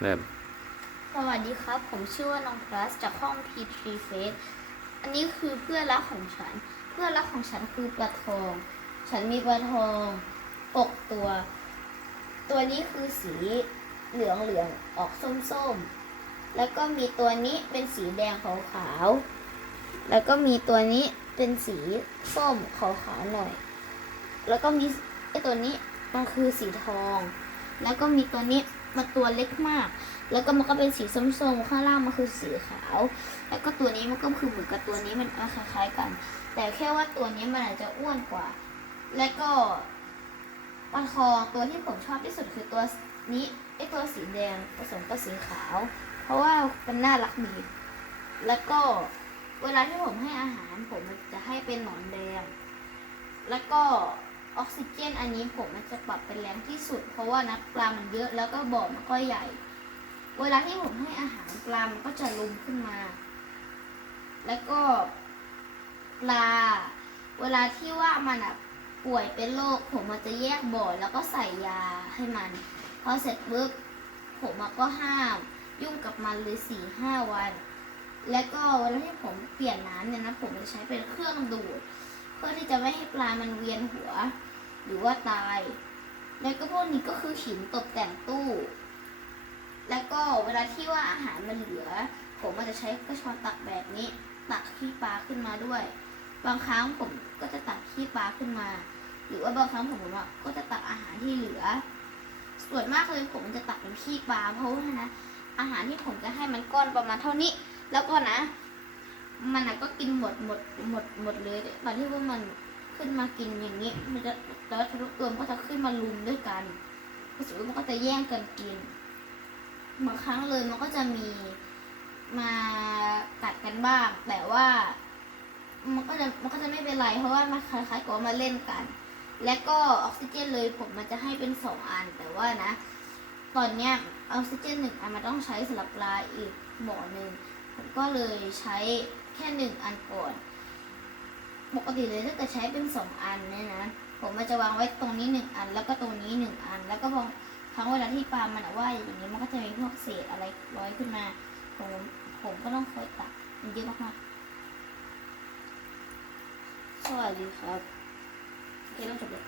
เริ่มสวัสดีครับ ผมชื่อว่าน้องพลัสจากห้อง P3 Face อันนี้คือเพื่อนรักของฉัน เพื่อนรักของฉันคือปลาทอง ฉันมีปลาทองอกตัว ตัวนี้คือสีเหลืองเหลืองๆออกส้มๆ แล้วก็มีตัวนี้เป็นสีแดงขาวๆ แล้วก็มีตัวนี้เป็นสีส้มขาวๆหน่อย แล้วก็มีไอตัวนี้มันคือสีทอง แล้วก็มีตัวนี้ มันตัวเล็กมาก แล้วก็มันก็เป็นสีส้มๆข้างล่างมันคือสีขาว แล้วก็ตัวนี้มันก็คือเหมือนกับตัวนี้มันคล้ายๆกัน แต่แค่ว่าตัวนี้มันอาจจะอ้วนกว่า และก็ปลาทองตัวที่ผมชอบที่สุดคือตัวนี้ไอตัวสีแดงผสมกับสีขาว เพราะว่ามันน่ารักดี แล้วก็เวลาที่ผมให้อาหารผมจะให้เป็นหนอนแดง แล้วก็ ออกซิเจนอันนี้ผมมันจะปรับเป็นแรงที่สุด เพราะว่านักปลามันเยอะแล้วก็บ่อมันก็ใหญ่ เวลาที่ผมให้อาหารปลามันก็จะลุมขึ้นมา แล้วก็ปลา เวลาที่ว่ามันอะป่วยเป็นโรคผมมันจะแยกบ่อแล้วก็ใส่ยาให้มันพอเสร็จปุ๊บผมอะก็ห้าม ยุ่งกับมันเลยสี่ห้าวัน แล้วก็เวลาที่ผมเปลี่ยนน้ำเนี่ยนะผมจะใช้เป็นเครื่องดูด เพื่อที่จะไม่ให้ปลามันเวียนหัว หรือว่าตาย แล้วก็พวกนี้ก็คือหินตกแต่งตู้ แล้วก็เวลาที่ว่าอาหารมันเหลือ ผมอาจจะใช้กระชอนตักแบบนี้ ตักขี้ปลาขึ้นมาด้วย บางครั้งผมก็จะตักขี้ปลาขึ้นมา หรือว่าบางครั้งผมก็จะตักอาหารที่เหลือ ส่วนมากเลยผมจะตักเป็นขี้ปลาเพราะว่านะอาหารที่ผมจะให้มันก้อนประมาณเท่านี้ แล้วก็นะ มันอะก็กินหมดหมดหมดหมดเลยตอนที่ว่ามันขึ้นมากินอย่างนี้ มันจะแล้วทุกตัวมันก็จะขึ้นมาลุมด้วยกันพอสุดมันก็จะแย่งกันกินบางครั้งเลยมันก็จะมีมากัดกันบ้าง แต่ว่ามันก็จะมันก็จะไม่เป็นไร เพราะว่ามันคล้ายๆกับมาเล่นกัน และก็ออกซิเจนเลยผมมันจะให้เป็นสองอัน แต่ว่านะ ตอนเนี้ยออกซิเจนหนึ่งอันมันต้องใช้สำหรับปลาอีกบ่อหนึ่งผมก็เลยใช้ แค่หนึ่งอันก่อน ปกติเลยถ้าเกิดใช้เป็นสองอันเนี่ยนะ ผมมันจะวางไว้ตรงนี้หนึ่งอัน แล้วก็ตรงนี้หนึ่งอัน แล้วก็พอครั้งเวลาที่ปลามันอะว่ายอย่างนี้มันก็จะมีพวกเศษอะไรลอยขึ้นมา ผมผมก็ต้องคอยตักมันเยอะมากๆสวัสดีครับโอเคต้องจบเลย